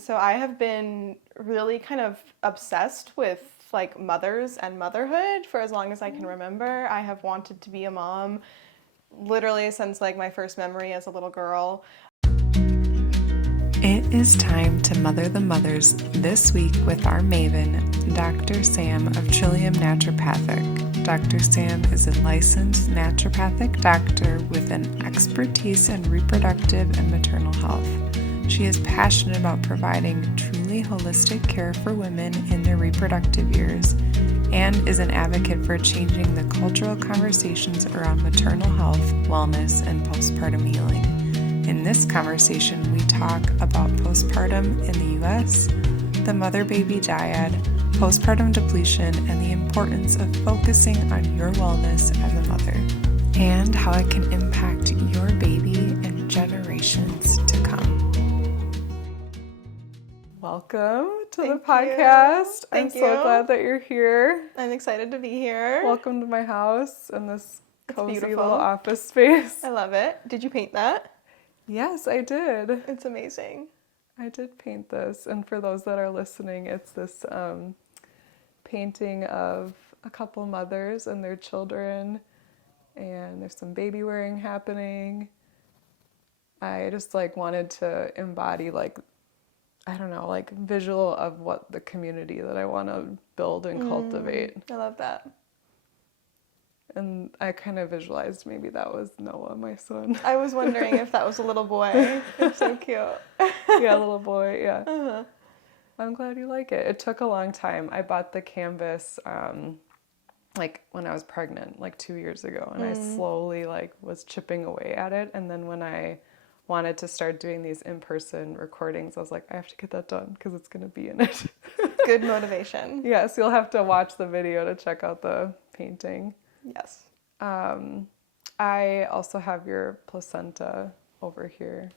So I have been really kind of obsessed with like mothers and motherhood for as long as I can remember. I have wanted to be a mom literally since like my first memory as a little girl. It is time to mother the mothers this week with our maven, Dr. Sam of Trillium Naturopathic. Dr. Sam is a licensed naturopathic doctor with an expertise in reproductive and maternal health. She is passionate about providing truly holistic care for women in their reproductive years and is an advocate for changing the cultural conversations around maternal health, wellness, and postpartum healing. In this conversation, we talk about postpartum in the U.S., the mother-baby dyad, postpartum depletion, and the importance of focusing on your wellness as a mother, and how it can impact your baby and generations to come. Welcome to the podcast. Thank you. I'm so glad that you're here. I'm excited to be here. Welcome to my house in this cozy beautiful. little office space. I love it. Did you paint that? Yes, I did. It's amazing. I did paint this, and for those that are listening, it's this painting of a couple mothers and their children, and there's some baby wearing happening. I just wanted to embody visual of what the community that I want to build and cultivate. I love that. And I kind of visualized maybe that was Noah, my son. I was wondering if that was a little boy. It's so cute. Yeah, little boy, yeah. Uh-huh. I'm glad you like it. It took a long time. I bought the canvas when I was pregnant, 2 years ago, and I slowly was chipping away at it. And then when I wanted to start doing these in-person recordings, I was like, I have to get that done because it's going to be in it. Good motivation. Yeah, so you'll have to watch the video to check out the painting. Yes. I also have your placenta over here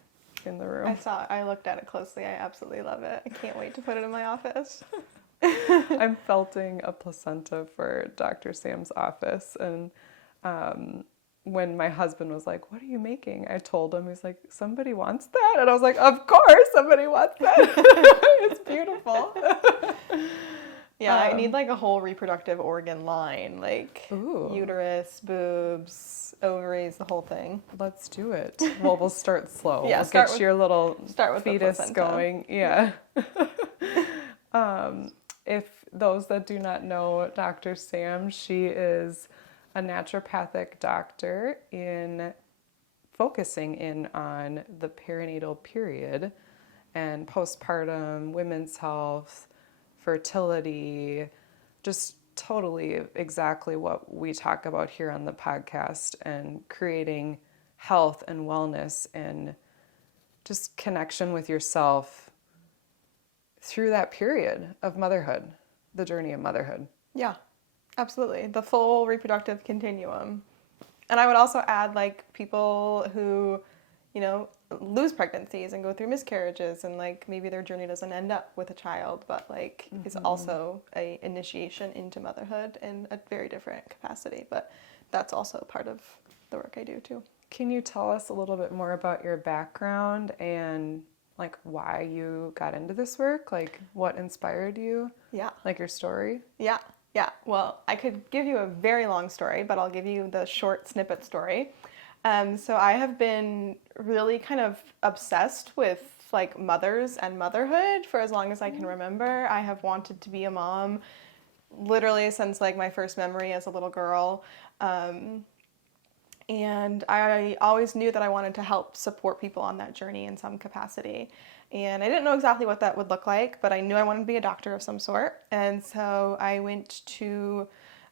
in the room. I saw it. I looked at it closely. I absolutely love it. I can't wait to put it in my office. I'm felting a placenta for Dr. Sam's office, and when my husband was like, what are you making? I told him, he's like, somebody wants that? And I was like, of course somebody wants that. It's beautiful. Yeah, I need a whole reproductive organ line, Ooh. Uterus, boobs, ovaries, the whole thing. Let's do it. Well, we'll start slow. Yeah, we'll get your little fetus going. Yeah. If those that do not know Dr. Sam, she is a naturopathic doctor focusing in on the perinatal period and postpartum, women's health, fertility, just totally exactly what we talk about here on the podcast, and creating health and wellness and just connection with yourself through that period of motherhood, the journey of motherhood. Yeah, absolutely. The full reproductive continuum. And I would also add people who, lose pregnancies and go through miscarriages, and maybe their journey doesn't end up with a child, but is also a initiation into motherhood in a very different capacity. But that's also part of the work I do too. Can you tell us a little bit more about your background and why you got into this work? What inspired you? Yeah. Your story? Yeah. Well, I could give you a very long story, but I'll give you the short snippet story. So I have been really kind of obsessed with mothers and motherhood for as long as I can remember. I have wanted to be a mom literally since my first memory as a little girl. And I always knew that I wanted to help support people on that journey in some capacity. And I didn't know exactly what that would look like, but I knew I wanted to be a doctor of some sort. And so I went to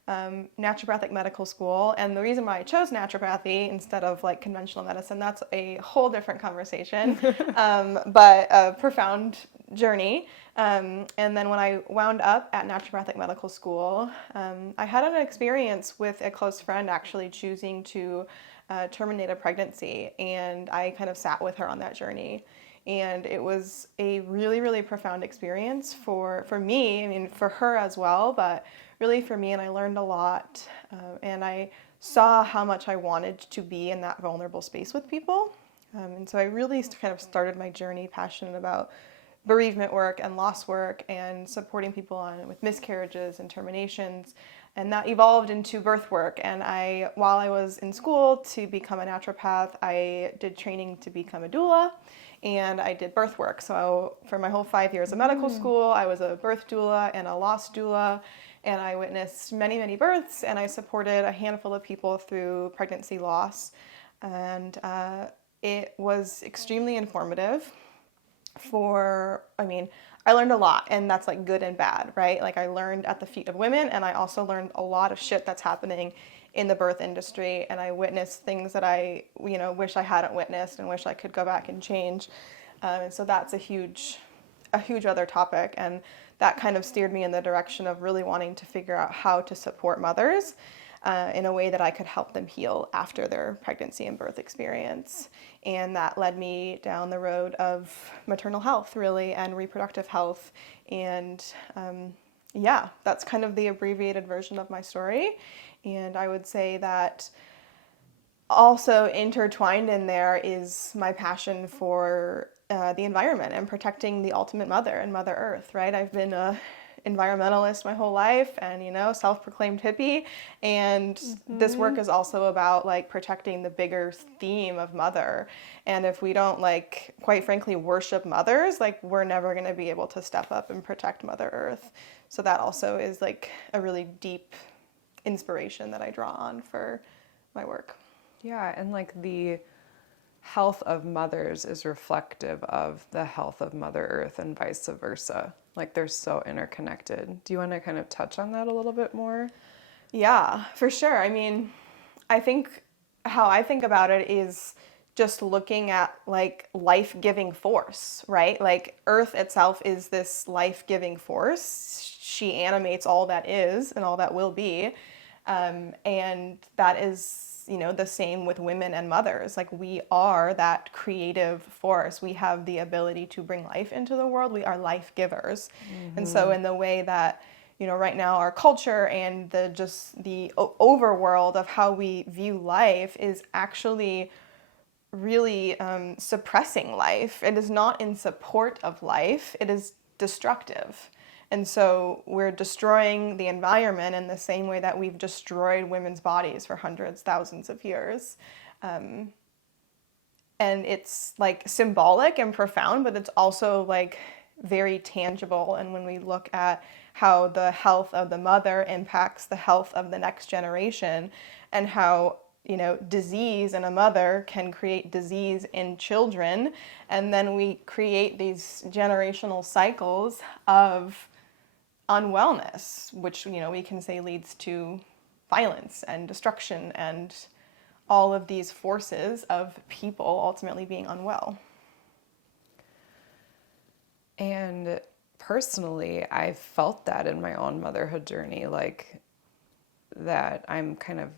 naturopathic medical school. And the reason why I chose naturopathy instead of conventional medicine, that's a whole different conversation, but a profound journey. And then when I wound up at naturopathic medical school, I had an experience with a close friend actually choosing to terminate a pregnancy. And I kind of sat with her on that journey. And it was a really, really profound experience for me, I mean, for her as well, but really for me. And I learned a lot. And I saw how much I wanted to be in that vulnerable space with people. And so I really kind of started my journey passionate about bereavement work and loss work and supporting people with miscarriages and terminations. And that evolved into birth work. And while I was in school to become a naturopath, I did training to become a doula, and I did birth work. So for my whole 5 years of medical school, I was a birth doula and a loss doula, and I witnessed many, many births, and I supported a handful of people through pregnancy loss. And it was extremely informative I learned a lot, and that's like good and bad, right? Like I learned at the feet of women, and I also learned a lot of shit that's happening in the birth industry, and I witnessed things that I, wish I hadn't witnessed and wish I could go back and change. And so that's a huge other topic, and that kind of steered me in the direction of really wanting to figure out how to support mothers in a way that I could help them heal after their pregnancy and birth experience. And that led me down the road of maternal health, really, and reproductive health. And that's kind of the abbreviated version of my story. And I would say that also intertwined in there is my passion for the environment and protecting the ultimate mother and Mother Earth, right? I've been a environmentalist my whole life, and self-proclaimed hippie, and this work is also about like protecting the bigger theme of mother. And if we don't, like, quite frankly, worship mothers, like, we're never going to be able to step up and protect Mother Earth. So that also is like a really deep inspiration that I draw on for my work. Yeah, and like the health of mothers is reflective of the health of Mother Earth and vice versa. Like they're so interconnected. Do you want to kind of touch on that a little bit more? Yeah, for sure. I think how I think about it is just looking at like life-giving force, right? Like Earth itself is this life-giving force. She animates all that is and all that will be. And that is, the same with women and mothers. Like we are that creative force. We have the ability to bring life into the world. We are life givers. Mm-hmm. And so in the way that, right now our culture and the overworld of how we view life is actually really suppressing life. It is not in support of life. It is destructive. And so we're destroying the environment in the same way that we've destroyed women's bodies for hundreds, thousands of years. And it's like symbolic and profound, but it's also like very tangible. And when we look at how the health of the mother impacts the health of the next generation, and how disease in a mother can create disease in children, and then we create these generational cycles of unwellness, which we can say leads to violence and destruction and all of these forces of people ultimately being unwell. And personally, I felt that in my own motherhood journey, like that I'm kind of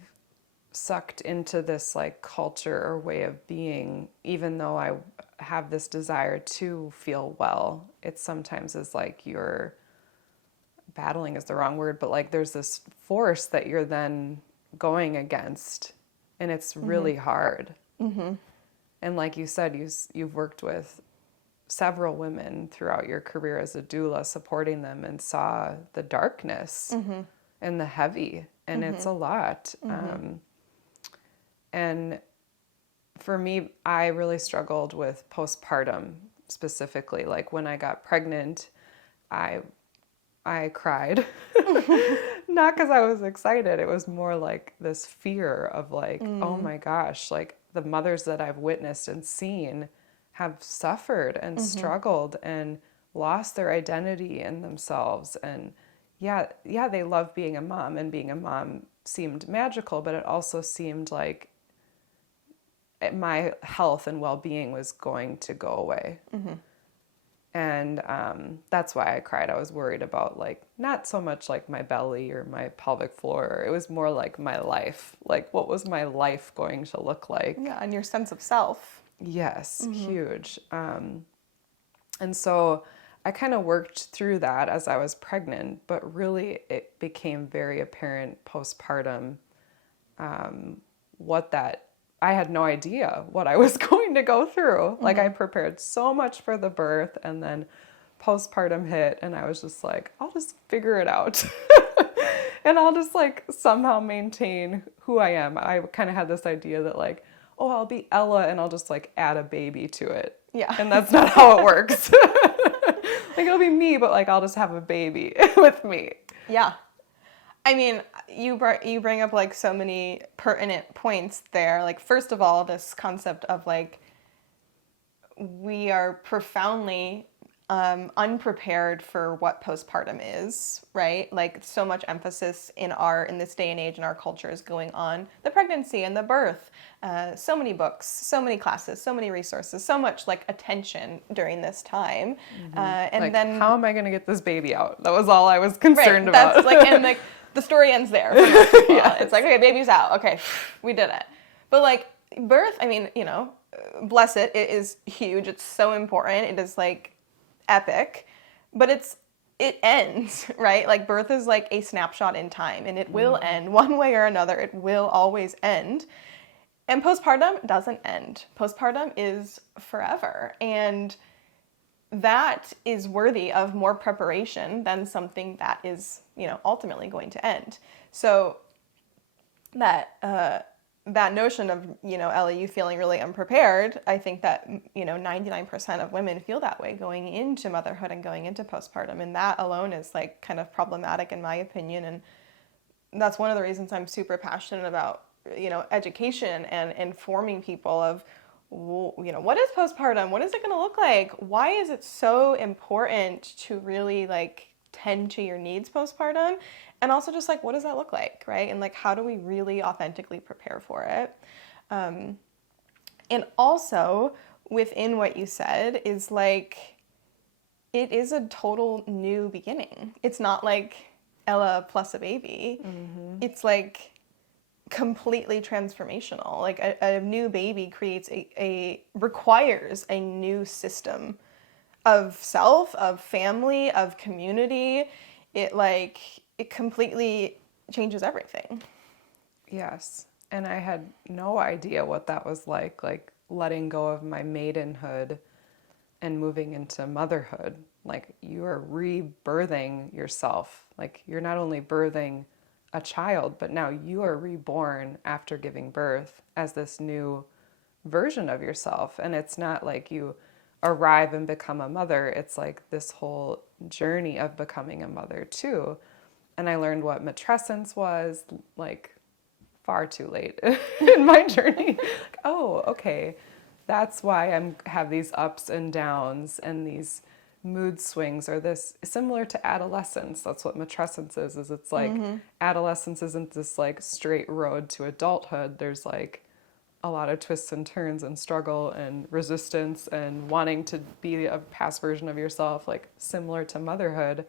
sucked into this like culture or way of being, even though I have this desire to feel well. It sometimes is like you're battling is the wrong word, but like there's this force that you're then going against, and it's really hard. Mm-hmm. And like you said, you've worked with several women throughout your career as a doula, supporting them, and saw the darkness and the heavy, and it's a lot. And for me, I really struggled with postpartum specifically. Like when I got pregnant, I cried, not because I was excited. It was more like this fear of like, oh my gosh, like the mothers that I've witnessed and seen have suffered and struggled and lost their identity in themselves. And yeah, they love being a mom, and being a mom seemed magical, but it also seemed like my health and well-being was going to go away. And that's why I cried. I was worried about like, not so much like my belly or my pelvic floor. It was more like my life. Like, what was my life going to look like? Yeah, and your sense of self. Yes, huge. And so I kind of worked through that as I was pregnant, but really it became very apparent postpartum I had no idea what I was going to go through. Like I prepared so much for the birth, and then postpartum hit, and I was just like, I'll just figure it out. And I'll just like somehow maintain who I am. I kind of had this idea that like, oh, I'll be Ella and I'll just like add a baby to it. Yeah. And that's not how it works. Like it'll be me, but like I'll just have a baby with me. Yeah. I mean, you bring up like so many pertinent points there. Like, first of all, this concept of like, we are profoundly unprepared for what postpartum is, right? Like so much emphasis in this day and age in our culture is going on the pregnancy and the birth. So many books, so many classes, so many resources, so much like attention during this time. And like, then how am I going to get this baby out? That was all I was concerned about. That's like, and like the story ends there. Yeah, it's like, okay, baby's out. Okay, we did it. But like birth, I mean, you know, bless it. It is huge. It's so important. It is like epic, but it ends, right? Like birth is like a snapshot in time, and it will end one way or another. It will always end. And postpartum doesn't end. Postpartum is forever. And that is worthy of more preparation than something that is, you know, ultimately going to end. So that notion of, you know, Ellie, you feeling really unprepared, I think that, you know, 99% of women feel that way going into motherhood and going into postpartum. And that alone is like kind of problematic in my opinion. And that's one of the reasons I'm super passionate about, you know, education and informing people of, you know, what is postpartum? What is it going to look like? Why is it so important to really like tend to your needs postpartum? And also just like, what does that look like, right? And like, how do we really authentically prepare for it? And also within what you said is like, it is a total new beginning. It's not like Ella plus a baby. Mm-hmm. It's like completely transformational. Like a new baby requires a new system of self, of family, of community. It completely changes everything. Yes. And I had no idea what that was like letting go of my maidenhood and moving into motherhood. Like you are rebirthing yourself. Like you're not only birthing a child, but now you are reborn after giving birth as this new version of yourself. And it's not like you arrive and become a mother. It's like this whole journey of becoming a mother too. And I learned what matrescence was like far too late in my journey. Like, oh, okay. That's why I have these ups and downs and these mood swings, or this similar to adolescence. That's what matrescence is it's like adolescence isn't this like straight road to adulthood. There's like a lot of twists and turns and struggle and resistance and wanting to be a past version of yourself, like similar to motherhood.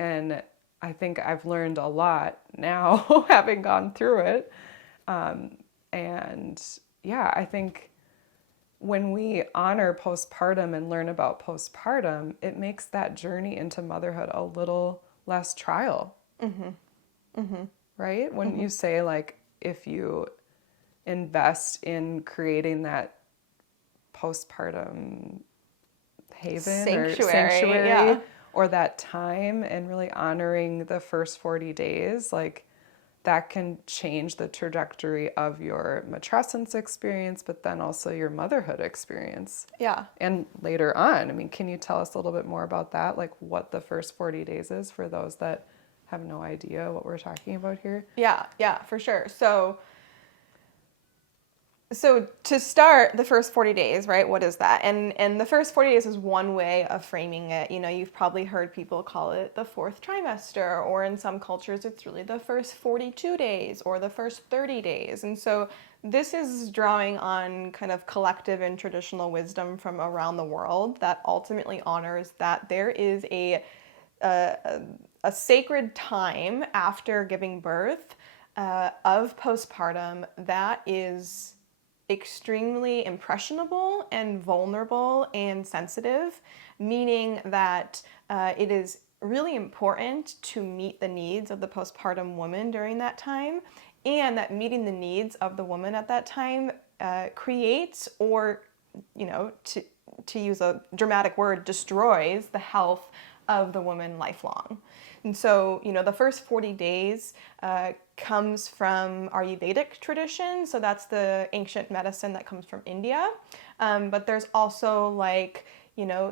And I think I've learned a lot now having gone through it. And yeah, I think when we honor postpartum and learn about postpartum, it makes that journey into motherhood a little less trial. Mm-hmm. Mm-hmm. Right? When you say like, if you invest in creating that postpartum haven or sanctuary yeah. or that time and really honoring the first 40 days, like that can change the trajectory of your matrescence experience, but then also your motherhood experience. Yeah. And later on, I mean, can you tell us a little bit more about that? Like what the first 40 days is for those that have no idea what we're talking about here? Yeah, for sure. So to start the first 40 days, right? What is that? And the first 40 days is one way of framing it. You know, you've probably heard people call it the fourth trimester, or in some cultures, it's really the first 42 days or the first 30 days. And so this is drawing on kind of collective and traditional wisdom from around the world that ultimately honors that there is a sacred time after giving birth of postpartum that is extremely impressionable and vulnerable and sensitive, meaning that it is really important to meet the needs of the postpartum woman during that time, and that meeting the needs of the woman at that time creates, or, you know, to use a dramatic word, destroys the health of the woman lifelong. And so, the first 40 days comes from Ayurvedic tradition. So that's the ancient medicine that comes from India. But there's also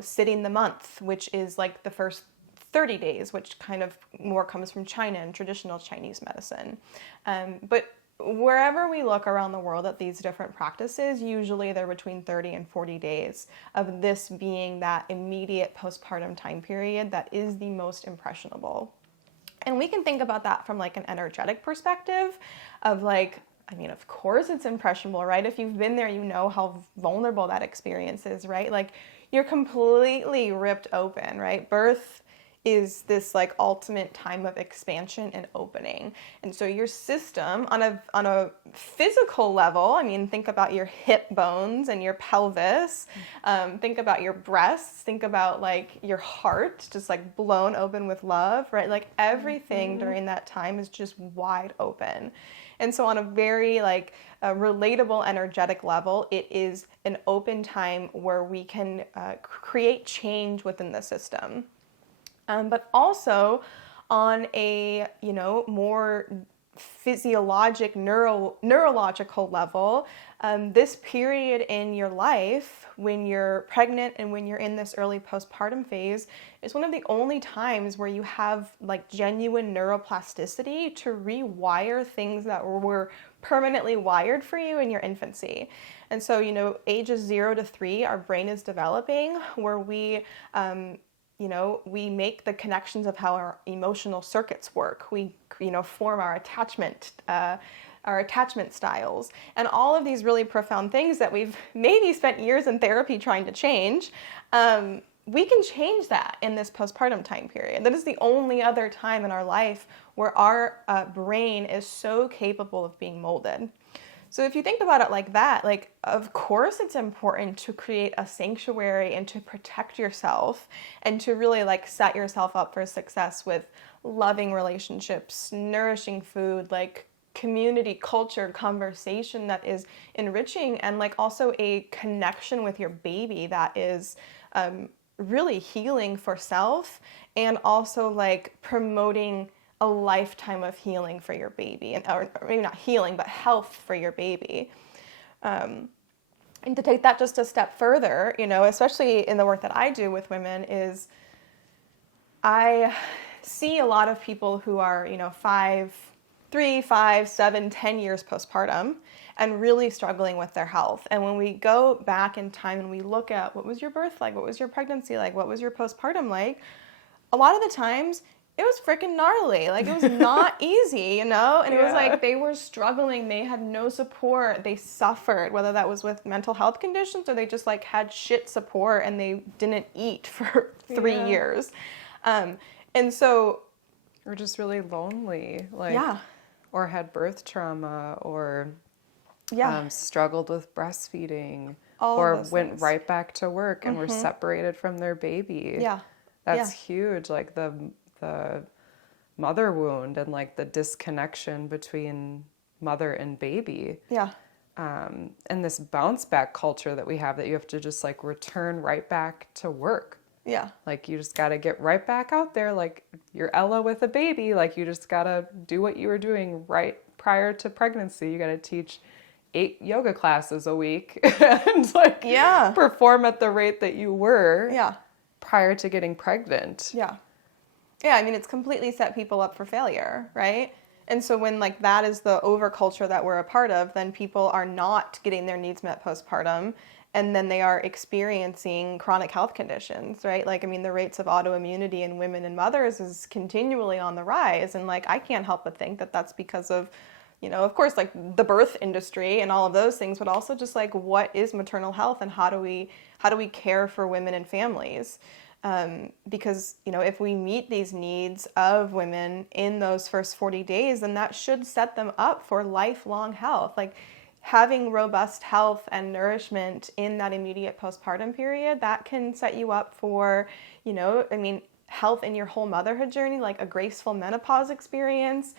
sitting the month, which is like the first 30 days, which kind of more comes from China and traditional Chinese medicine. But wherever we look around the world at these different practices, usually they're between 30 and 40 days of this being that immediate postpartum time period that is the most impressionable. And we can think about that from like an energetic perspective of of course it's impressionable, right? If you've been there, you know how vulnerable that experience is, right? Like you're completely ripped open, right? Birth is this like ultimate time of expansion and opening. And so your system on a physical level, I mean, think about your hip bones and your pelvis, think about your breasts, think about like your heart just like blown open with love, right? Like everything during that time is just wide open. And so on a very like a relatable energetic level, it is an open time where we can create change within the system. But also on a, more physiologic, neurological level, this period in your life when you're pregnant and when you're in this early postpartum phase is one of the only times where you have like genuine neuroplasticity to rewire things that were permanently wired for you in your infancy. And so, ages 0 to 3, our brain is developing where we make the connections of how our emotional circuits work. We, form our attachment styles, and all of these really profound things that we've maybe spent years in therapy trying to change. We can change that in this postpartum time period. That is the only other time in our life where our brain is so capable of being molded. So if you think about it like that, like, of course it's important to create a sanctuary and to protect yourself and to really like set yourself up for success with loving relationships, nourishing food, like community, culture, conversation that is enriching, and like also a connection with your baby that is really healing for self and also like promoting a lifetime of healing for your baby, or maybe not healing, but health for your baby. And to take that just a step further, especially in the work that I do with women, is I see a lot of people who are, 3, 5, 7, 10 years postpartum and really struggling with their health. And when we go back in time and we look at what was your birth like, what was your pregnancy like, what was your postpartum like, a lot of the times it was freaking gnarly. Like, it was not easy, And it was like they were struggling. They had no support. They suffered, whether that was with mental health conditions or they just like had shit support and they didn't eat for 3 years. And so, or just really lonely, or had birth trauma, or struggled with breastfeeding, or went things right back to work and were separated from their baby. Yeah. That's huge. Like the mother wound and like the disconnection between mother and baby. Yeah. And this bounce back culture that we have that you have to just like return right back to work. Yeah. Like you just got to get right back out there. Like you're Ella with a baby. Like you just got to do what you were doing right prior to pregnancy. You got to teach 8 yoga classes a week and like perform at the rate that you were prior to getting pregnant. Yeah. Yeah, I mean, it's completely set people up for failure, right? And so when like that is the overculture that we're a part of, then people are not getting their needs met postpartum, and then they are experiencing chronic health conditions, right? Like, I mean, the rates of autoimmunity in women and mothers is continually on the rise, and like I can't help but think that that's because of, of course, like the birth industry and all of those things, but also just like what is maternal health and how do we care for women and families? Because, if we meet these needs of women in those first 40 days, then that should set them up for lifelong health. Like having robust health and nourishment in that immediate postpartum period, that can set you up for, health in your whole motherhood journey, like a graceful menopause experience.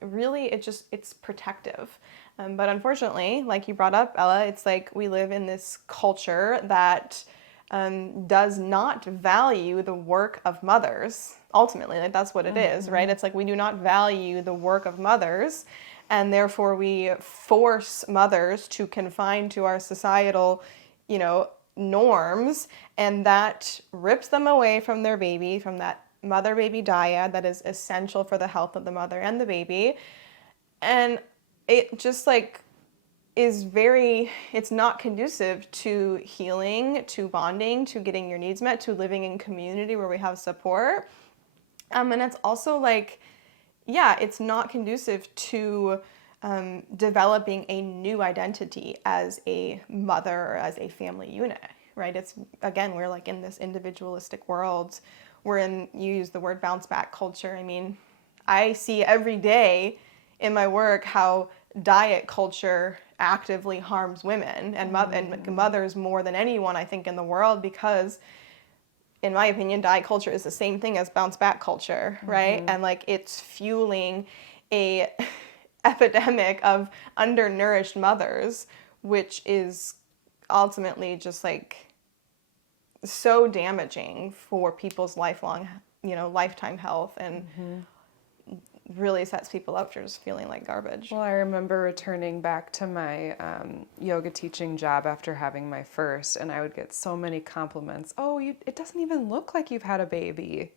Really, it's protective. But unfortunately, like you brought up, Ella, it's like we live in this culture that does not value the work of mothers. Ultimately, like that's what it is, right? It's like we do not value the work of mothers, and therefore we force mothers to confine to our societal, norms, and that rips them away from their baby, from that mother-baby dyad that is essential for the health of the mother and the baby. And it just like it's not conducive to healing, to bonding, to getting your needs met, to living in community where we have support. And it's also like, it's not conducive to developing a new identity as a mother or as a family unit, right? It's, again, we're like in this individualistic world. You use the word bounce back culture. I mean, I see every day in my work how diet culture actively harms women and mothers more than anyone, I think, in the world, because in my opinion, diet culture is the same thing as bounce back culture, right? And like it's fueling a epidemic of undernourished mothers, which is ultimately just like so damaging for people's lifetime health, and really sets people up for just feeling like garbage. Well, I remember returning back to my yoga teaching job after having my first, and I would get so many compliments. Oh, it doesn't even look like you've had a baby.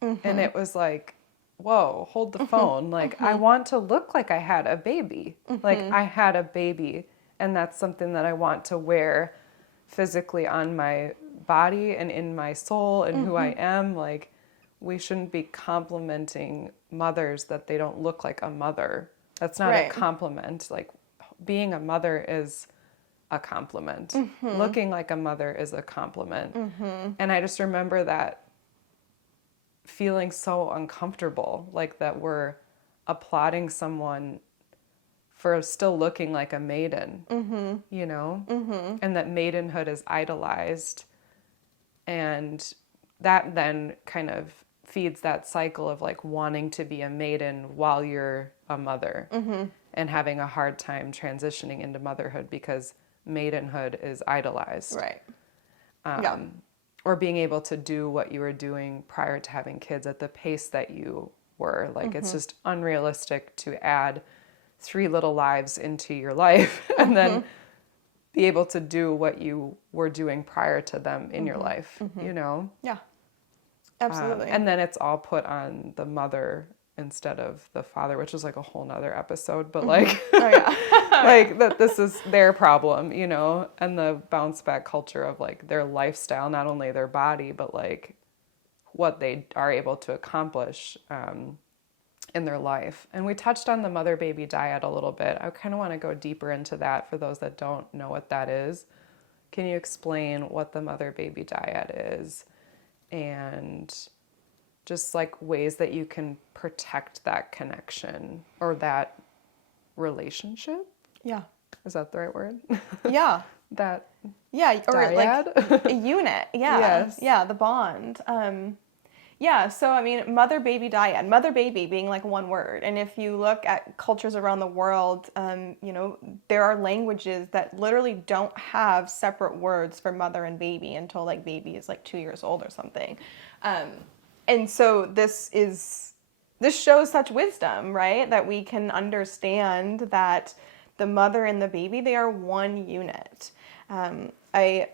And it was like, whoa, hold the phone. Like, I want to look like I had a baby. Like, I had a baby, and that's something that I want to wear physically on my body and in my soul and who I am. Like, we shouldn't be complimenting mothers that they don't look like a mother. That's not a compliment. Like, being a mother is a compliment. Looking like a mother is a compliment. And I just remember that feeling so uncomfortable, like that we're applauding someone for still looking like a maiden, and that maidenhood is idolized. And that then kind of feeds that cycle of like wanting to be a maiden while you're a mother and having a hard time transitioning into motherhood because maidenhood is idolized. Right. Or being able to do what you were doing prior to having kids at the pace that you were. Like it's just unrealistic to add 3 little lives into your life and then be able to do what you were doing prior to them in your life, Yeah. Absolutely. And then it's all put on the mother instead of the father, which is like a whole nother episode, but like, like that this is their problem, and the bounce back culture of like their lifestyle, not only their body, but like what they are able to accomplish in their life. And we touched on the mother-baby dyad a little bit. I kind of want to go deeper into that for those that don't know what that is. Can you explain what the mother-baby dyad is? And just like ways that you can protect that connection or that relationship. Yeah. Is that the right word? Yeah. That or dyad? like a unit. Yeah. Yes. Yeah, the bond. So I mean, mother-baby dyad, mother-baby being like one word. And if you look at cultures around the world, there are languages that literally don't have separate words for mother and baby until like baby is like 2 years old or something. And so this shows such wisdom, right? That we can understand that the mother and the baby, they are one unit. I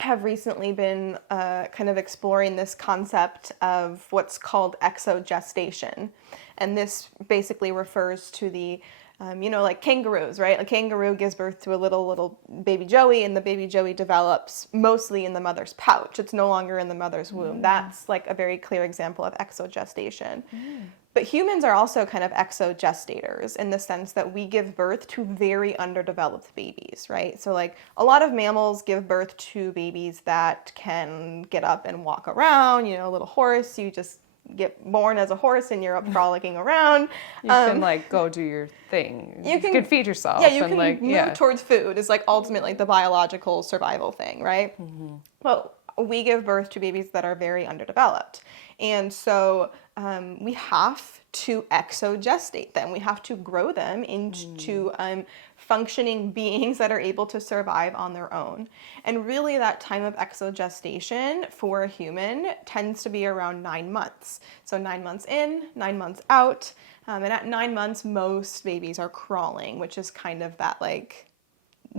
have recently been kind of exploring this concept of what's called exogestation. And this basically refers to the, like kangaroos, right? A kangaroo gives birth to a little baby joey, and the baby joey develops mostly in the mother's pouch. It's no longer in the mother's womb. That's like a very clear example of exogestation. But humans are also kind of exogestators in the sense that we give birth to very underdeveloped babies, right? So like a lot of mammals give birth to babies that can get up and walk around, a little horse. You just get born as a horse and you're up frolicking around. You can like go do your thing. You can feed yourself. Yeah, you can move towards food is like ultimately the biological survival thing, right? Well, we give birth to babies that are very underdeveloped. And so we have to exogestate them. We have to grow them into functioning beings that are able to survive on their own. And really that time of exogestation for a human tends to be around 9 months. So 9 months in, 9 months out. And at 9 months, most babies are crawling, which is kind of that like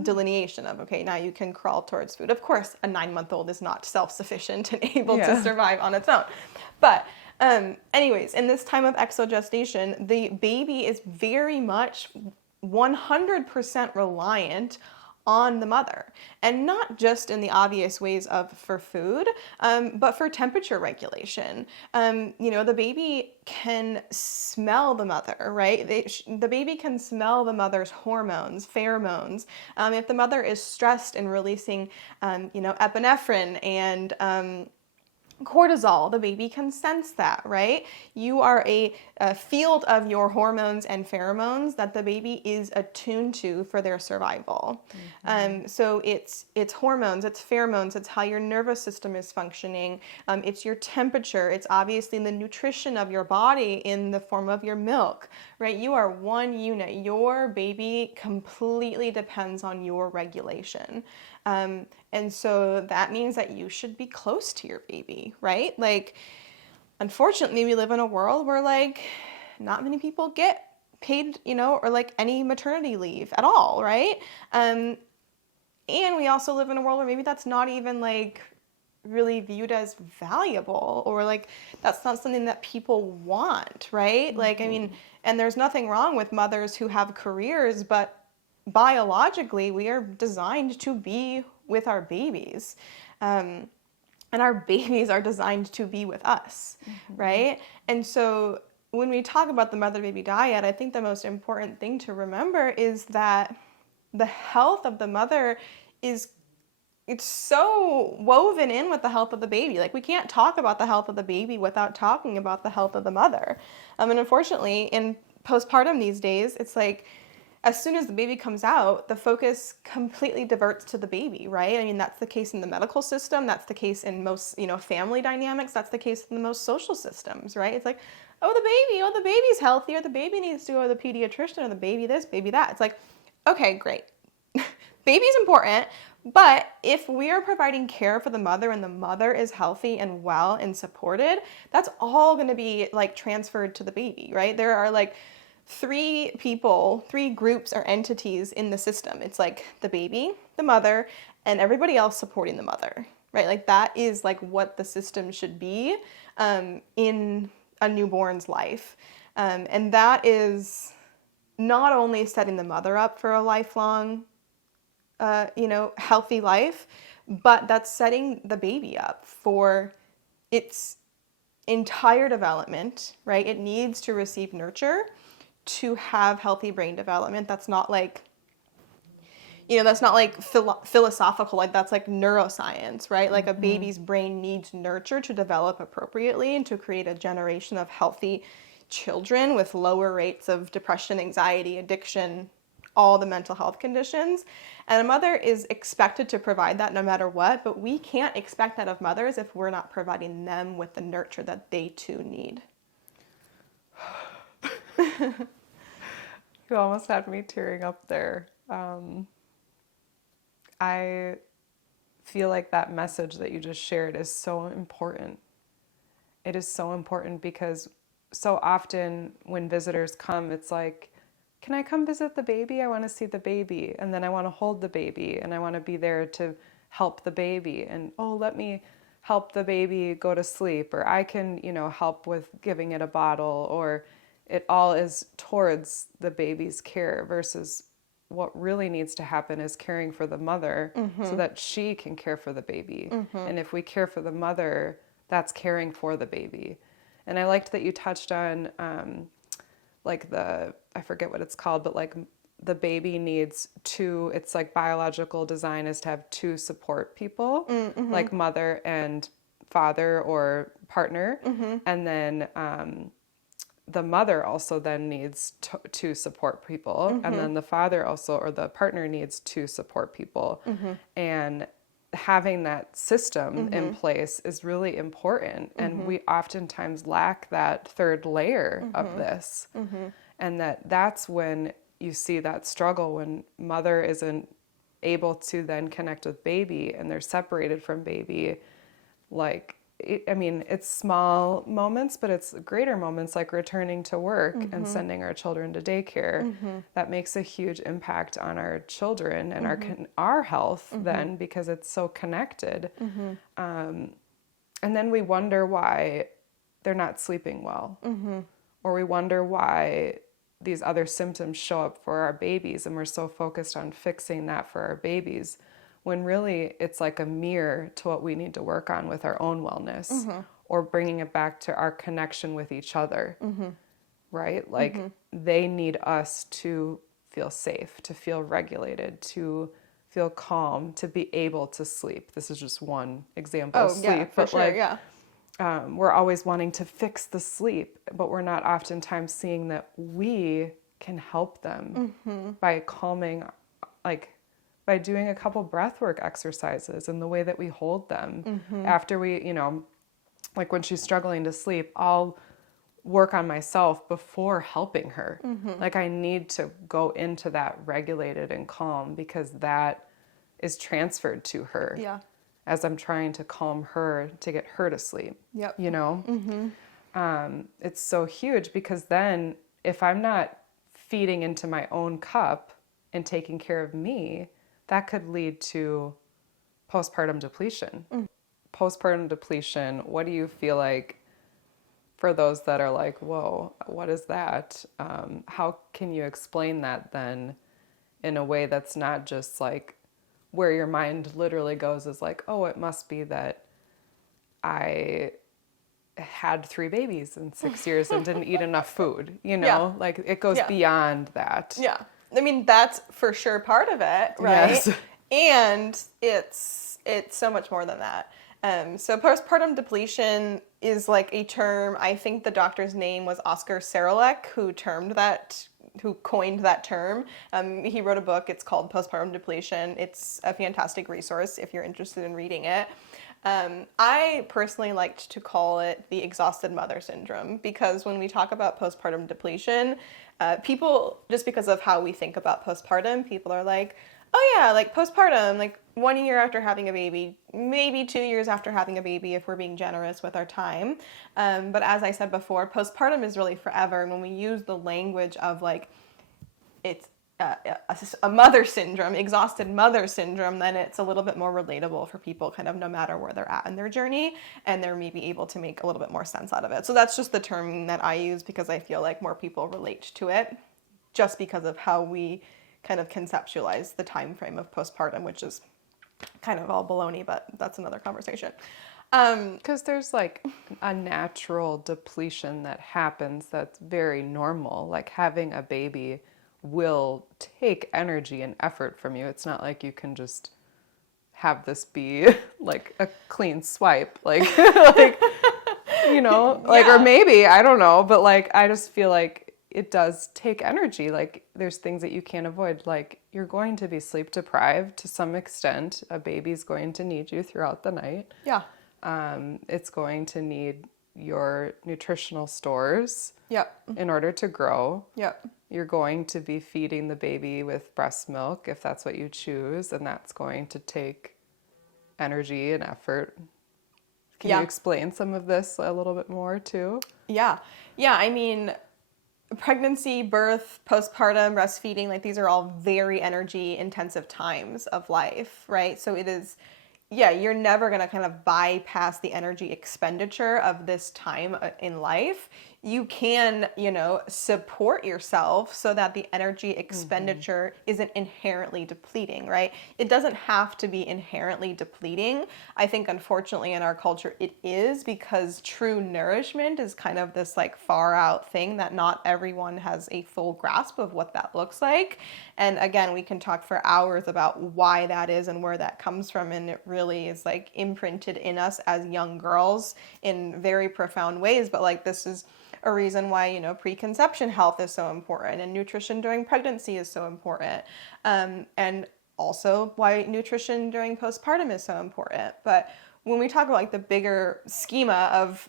delineation of, okay, now you can crawl towards food. Of course, a 9-month-old is not self-sufficient and able to survive on its own. But anyways, in this time of exogestation, the baby is very much 100% reliant on the mother, and not just in the obvious ways of for food, but for temperature regulation. The baby can smell the mother, right? The baby can smell the mother's hormones, pheromones. If the mother is stressed and releasing, epinephrine and cortisol, the baby can sense that, right? You are a field of your hormones and pheromones that the baby is attuned to for their survival. So it's hormones, it's pheromones, it's how your nervous system is functioning, it's your temperature, it's obviously the nutrition of your body in the form of your milk, right? You are one unit. Your baby completely depends on your regulation. And so that means that you should be close to your baby, right? Like, unfortunately, we live in a world where like not many people get paid, or like any maternity leave at all, right? And we also live in a world where maybe that's not even like really viewed as valuable, or like that's not something that people want, right? Like, I mean, and there's nothing wrong with mothers who have careers, but biologically, we are designed to be with our babies. And our babies are designed to be with us, right? And so when we talk about the mother-baby dyad, I think the most important thing to remember is that the health of the mother it's so woven in with the health of the baby. Like, we can't talk about the health of the baby without talking about the health of the mother. And unfortunately, in postpartum these days, it's like, as soon as the baby comes out, the focus completely diverts to the baby, right? I mean, that's the case in the medical system. That's the case in most, family dynamics. That's the case in the most social systems, right? It's like, the baby's healthy, or the baby needs to go to the pediatrician, or the baby this, baby that. It's like, okay, great. Baby's important, but if we are providing care for the mother and the mother is healthy and well and supported, that's all going to be like transferred to the baby, right? There are like three groups or entities in the system. It's like the baby, the mother, and everybody else supporting the mother, right? Like, that is like what the system should be in a newborn's life. And that is not only setting the mother up for a lifelong, healthy life, but that's setting the baby up for its entire development, right? It needs to receive nurture to have healthy brain development. That's not like, philosophical, like that's like neuroscience, right? Like, a baby's brain needs nurture to develop appropriately and to create a generation of healthy children with lower rates of depression, anxiety, addiction, all the mental health conditions. And a mother is expected to provide that no matter what, but we can't expect that of mothers if we're not providing them with the nurture that they too need. You almost had me tearing up there. I feel like that message that you just shared is so important. It is so important because so often when visitors come, it's like, can I come visit the baby? I want to see the baby. And then I want to hold the baby, and I want to be there to help the baby. And, let me help the baby go to sleep, or I can, help with giving it a bottle, or it all is towards the baby's care versus what really needs to happen is caring for the mother so that she can care for the baby. And if we care for the mother, that's caring for the baby. And I liked that you touched on I forget what it's called, but like the baby needs two, it's like biological design is to have two support people, like mother and father or partner. And then the mother also then needs two support people. And then the father also, or the partner, needs two support people. And having that system in place is really important. And we oftentimes lack that third layer of this. And that's when you see that struggle, when mother isn't able to then connect with baby and they're separated from baby. Like, it's small moments, but it's greater moments, like returning to work and sending our children to daycare. That makes a huge impact on our children and our health then, because it's so connected. And then we wonder why they're not sleeping well, or we wonder why these other symptoms show up for our babies, and we're so focused on fixing that for our babies, when really it's like a mirror to what we need to work on with our own wellness, or bringing it back to our connection with each other, right? Like they need us to feel safe, to feel regulated, to feel calm, to be able to sleep. This is just one example of sleep. Yeah, for sure, we're always wanting to fix the sleep, but we're not oftentimes seeing that we can help them by calming, like by doing a couple breathwork exercises and the way that we hold them. After we, like when she's struggling to sleep, I'll work on myself before helping her. Like I need to go into that regulated and calm, because that is transferred to her. As I'm trying to calm her to get her to sleep. It's so huge, because then if I'm not feeding into my own cup and taking care of me, that could lead to postpartum depletion. Postpartum depletion, what do you feel like for those that are like, whoa, what is that? How can you explain that then in a way that's not just like where your mind literally goes is like, oh, it must be that I had 3 babies in 6 years and didn't eat enough food, like it goes beyond that. That's for sure part of it, right? Yes. And it's so much more than that. So postpartum depletion is like a term. I think the doctor's name was Oscar Serelek, who coined that term. He wrote a book. It's called Postpartum Depletion. It's a fantastic resource if you're interested in reading it. I personally liked to call it the exhausted mother syndrome, because when we talk about postpartum depletion, people, just because of how we think about postpartum, people are like, oh yeah, like postpartum, like 1 year after having a baby, maybe 2 years after having a baby if we're being generous with our time. But as I said before, postpartum is really forever. And when we use the language of like, it's a mother syndrome, exhausted mother syndrome, then it's a little bit more relatable for people kind of no matter where they're at in their journey, and they're maybe able to make a little bit more sense out of it. So that's just the term that I use, because I feel like more people relate to it just because of how we kind of conceptualize the time frame of postpartum, which is kind of all baloney, but that's another conversation. Because there's like a natural depletion that happens that's very normal. Like having a baby will take energy and effort from you. It's not like you can just have this be like a clean swipe, like, or maybe, I don't know, but like, I just feel like it does take energy. Like there's things that you can't avoid. Like you're going to be sleep deprived to some extent. A baby's going to need you throughout the night. Yeah. It's going to need your nutritional stores Yep. in order to grow. Yep. You're going to be feeding the baby with breast milk if that's what you choose, and that's going to take energy and effort. Can you explain some of this a little bit more too? Yeah. I mean, pregnancy, birth, postpartum, breastfeeding, like these are all very energy intensive times of life, right? So it is, you're never going to kind of bypass the energy expenditure of this time in life. You can, support yourself so that the energy expenditure isn't inherently depleting, right? It doesn't have to be inherently depleting. I think, unfortunately, in our culture, it is, because true nourishment is kind of this like far out thing that not everyone has a full grasp of what that looks like. And again, we can talk for hours about why that is and where that comes from. And it really is like imprinted in us as young girls in very profound ways. But like, this is a reason why, preconception health is so important and nutrition during pregnancy is so important. And also why nutrition during postpartum is so important. But when we talk about like the bigger schema of,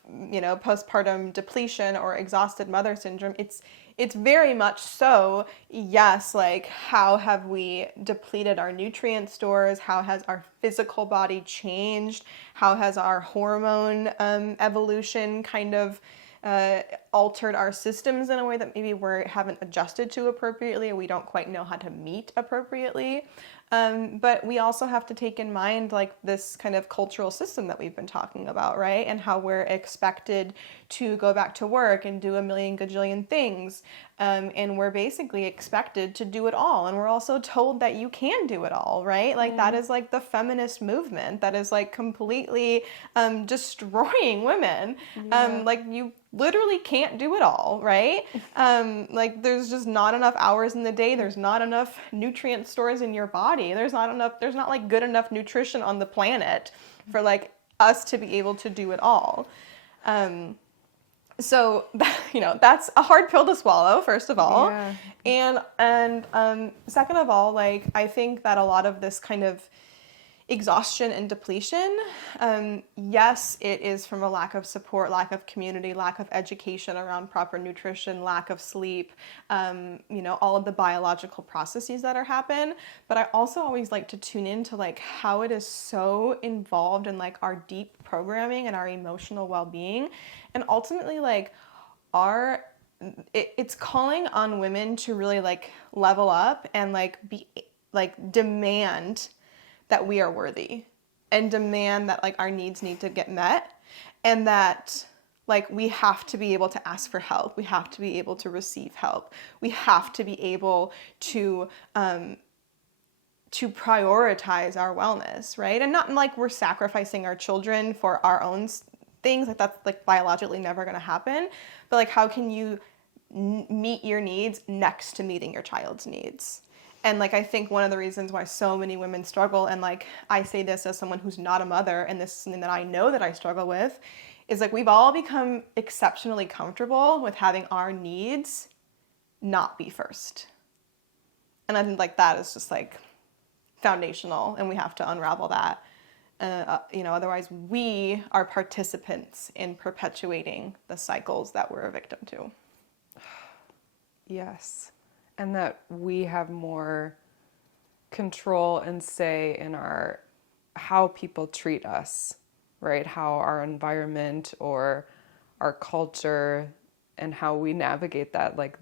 postpartum depletion or exhausted mother syndrome, it's very much so, yes, like how have we depleted our nutrient stores? How has our physical body changed? How has our hormone evolution kind of altered our systems in a way that maybe we haven't adjusted to appropriately, or we don't quite know how to meet appropriately. But we also have to take in mind like this kind of cultural system that we've been talking about, right? And how we're expected to go back to work and do a million gajillion things. And we're basically expected to do it all. And we're also told that you can do it all, right? Like that is like the feminist movement that is like completely destroying women. Like you literally can't do it all, right? Like there's just not enough hours in the day. There's not enough nutrient stores in your body. There's not like good enough nutrition on the planet for like us to be able to do it all. So that's a hard pill to swallow, first of all. Yeah. And second of all, like I think that a lot of this kind of exhaustion and depletion, yes, it is from a lack of support, lack of community, lack of education around proper nutrition, lack of sleep, all of the biological processes that are happen. But I also always like to tune into like how it is so involved in like our deep programming and our emotional well-being. And ultimately like it's calling on women to really like level up and like be like demand that we are worthy and demand that like our needs need to get met, and that like we have to be able to ask for help. We have to be able to receive help. We have to be able to prioritize our wellness, right? And not like we're sacrificing our children for our own things, like that's like biologically never going to happen. But like how can you meet your needs next to meeting your child's needs? And like I think one of the reasons why so many women struggle, and like I say this as someone who's not a mother, and this is something that I know that I struggle with, is like we've all become exceptionally comfortable with having our needs not be first. And I think like that is just like foundational, and we have to unravel that. Otherwise we are participants in perpetuating the cycles that we're a victim to. Yes. And that we have more control and say in how people treat us, right? How our environment or our culture and how we navigate that. Like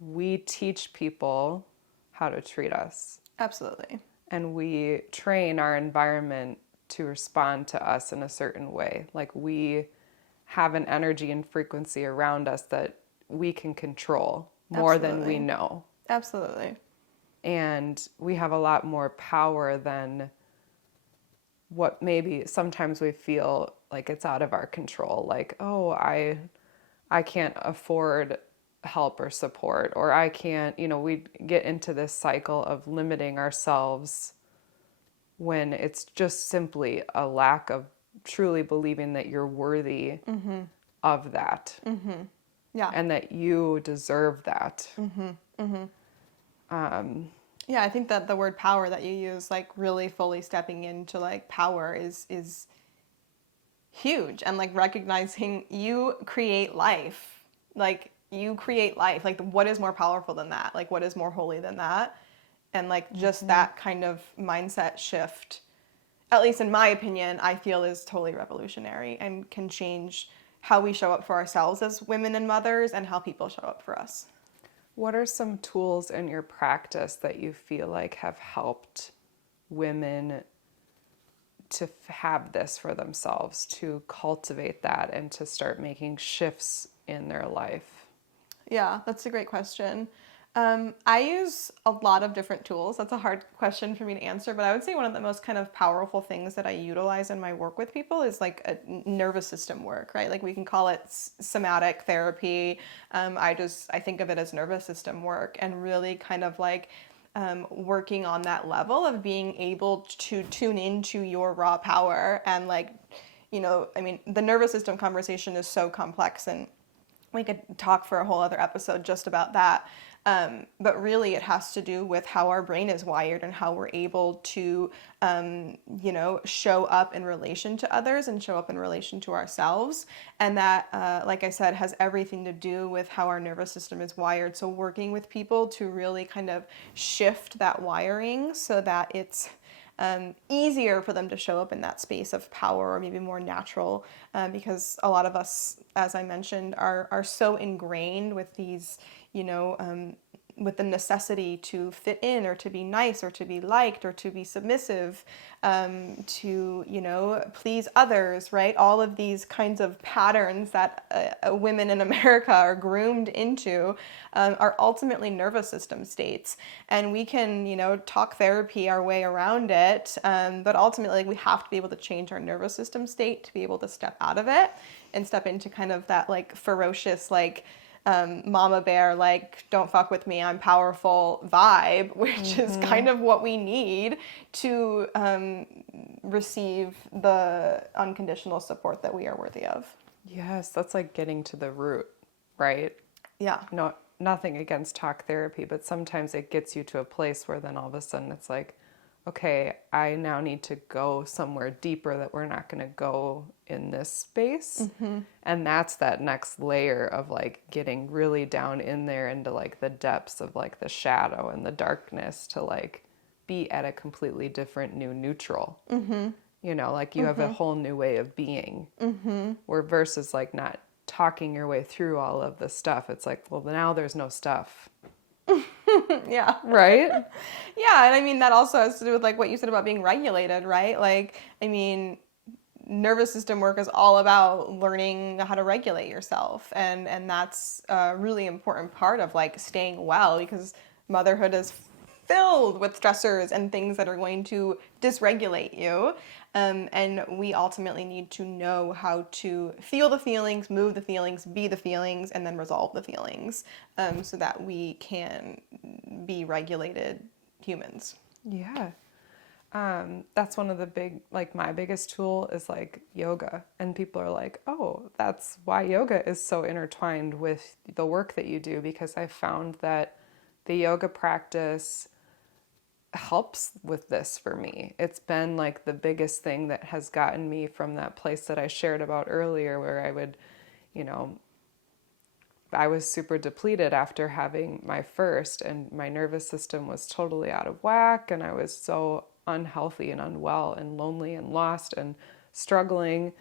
we teach people how to treat us. Absolutely. And we train our environment to respond to us in a certain way. Like we have an energy and frequency around us that we can control more than we know. Absolutely. And we have a lot more power than what maybe sometimes we feel like it's out of our control. Like, oh, I can't afford help or support, or I can't, we get into this cycle of limiting ourselves when it's just simply a lack of truly believing that you're worthy of that. Mm-hmm. Yeah. And that you deserve that. Mm-hmm. Mm-hmm. Yeah, I think that the word power that you use, like really fully stepping into like power is huge. And like recognizing you create life. Like you create life. Like what is more powerful than that? Like what is more holy than that? And like just that kind of mindset shift, at least in my opinion, I feel is totally revolutionary and can change how we show up for ourselves as women and mothers and how people show up for us. What are some tools in your practice that you feel like have helped women to have this for themselves, to cultivate that and to start making shifts in their life? Yeah, that's a great question. I use a lot of different tools. That's a hard question for me to answer, but I would say one of the most kind of powerful things that I utilize in my work with people is like a nervous system work, right? Like we can call it somatic therapy. I think of it as nervous system work, and really kind of like working on that level of being able to tune into your raw power. And like, the nervous system conversation is so complex, and we could talk for a whole other episode just about that. But really it has to do with how our brain is wired and how we're able to, show up in relation to others and show up in relation to ourselves. And that, like I said, has everything to do with how our nervous system is wired. So working with people to really kind of shift that wiring so that it's easier for them to show up in that space of power, or maybe more natural, because a lot of us, as I mentioned, are so ingrained with these, with the necessity to fit in, or to be nice, or to be liked, or to be submissive, to please others, right? All of these kinds of patterns that women in America are groomed into are ultimately nervous system states. And we can, talk therapy our way around it, but ultimately we have to be able to change our nervous system state to be able to step out of it and step into kind of that like ferocious, like mama bear, like don't fuck with me, I'm powerful vibe, which is kind of what we need to receive the unconditional support that we are worthy of. Yes, that's like getting to the root, right? Yeah. No, nothing against talk therapy, but sometimes it gets you to a place where then all of a sudden it's like, okay, I now need to go somewhere deeper that we're not going to go in this space. And that's that next layer of like getting really down in there into like the depths of like the shadow and the darkness to like be at a completely different new neutral. Like you have a whole new way of being, where versus like not talking your way through all of the stuff. It's like, well, now there's no stuff. Yeah. Right? Yeah. And I mean, that also has to do with like what you said about being regulated, right? Like, I mean, nervous system work is all about learning how to regulate yourself. And that's a really important part of like staying well, because motherhood is filled with stressors and things that are going to dysregulate you. And we ultimately need to know how to feel the feelings, move the feelings, be the feelings, and then resolve the feelings, so that we can be regulated humans. Yeah. That's one of the my biggest tool is like yoga. And people are like, oh, that's why yoga is so intertwined with the work that you do, because I found that the yoga practice helps with this for me. It's been like the biggest thing that has gotten me from that place that I shared about earlier, where I would, I was super depleted after having my first, and my nervous system was totally out of whack, and I was so unhealthy and unwell and lonely and lost and struggling.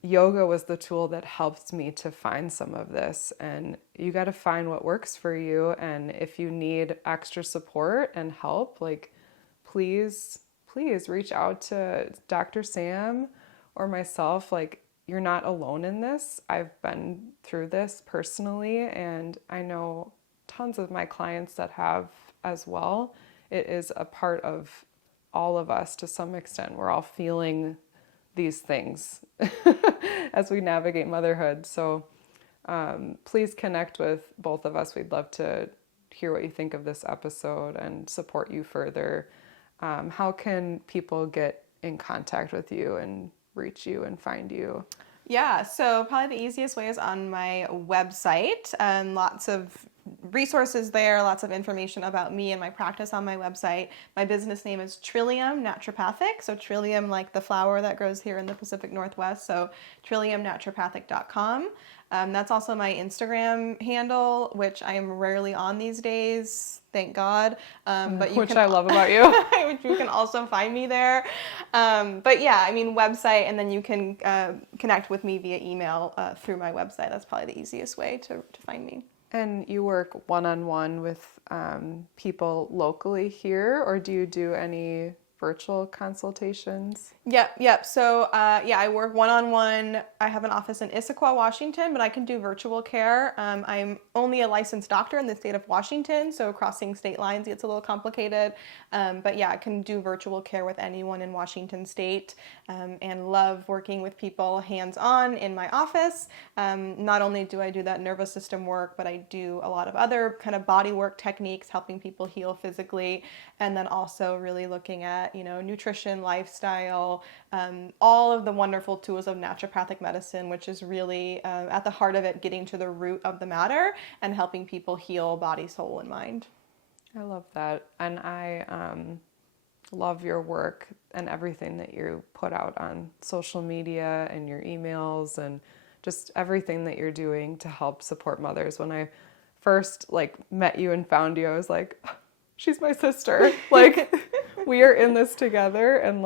Yoga was the tool that helped me to find some of this, and you got to find what works for you. And if you need extra support and help, like please reach out to Dr. Sam or myself. Like, you're not alone in this. I've been through this personally, and I know tons of my clients that have as well. It is a part of all of us to some extent. We're all feeling these things as we navigate motherhood. So please connect with both of us. We'd love to hear what you think of this episode and support you further. How can people get in contact with you and reach you and find you? Yeah, so probably the easiest way is on my website. Lots of resources there, lots of information about me and my practice on my website. My business name is Trillium Naturopathic, so Trillium like the flower that grows here in the Pacific Northwest, so trilliumnaturopathic.com. That's also my Instagram handle, which I am rarely on these days, thank God. But which I love about you. Which you can also find me there. But yeah, I mean, website, and then you can connect with me via email through my website. That's probably the easiest way to find me. And you work one-on-one with people locally here, or do you do any virtual consultations? Yep. So, I work one-on-one. I have an office in Issaquah, Washington, but I can do virtual care. I'm only a licensed doctor in the state of Washington, so crossing state lines gets a little complicated. But yeah, I can do virtual care with anyone in Washington state, and love working with people hands-on in my office. Not only do I do that nervous system work, but I do a lot of other kind of bodywork techniques, helping people heal physically, and then also really looking at at, nutrition, lifestyle, all of the wonderful tools of naturopathic medicine, which is really at the heart of it, getting to the root of the matter and helping people heal body, soul, and mind. I love that. And I love your work and everything that you put out on social media and your emails and just everything that you're doing to help support mothers. When I first met you and found you, I was like, she's my sister. We are in this together, and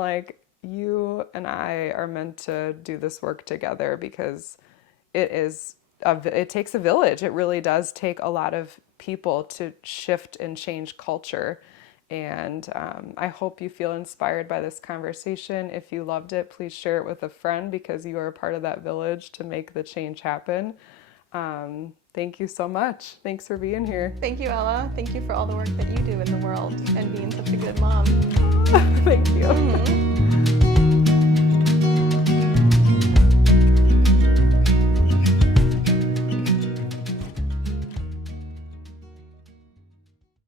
you and I are meant to do this work together because it takes a village. It really does take a lot of people to shift and change culture. And I hope you feel inspired by this conversation. If you loved it, please share it with a friend because you are a part of that village to make the change happen. Thank you so much. Thanks for being here. Thank you, Ella. Thank you for all the work that you do in the world and being such a good mom. Thank you. Mm-hmm.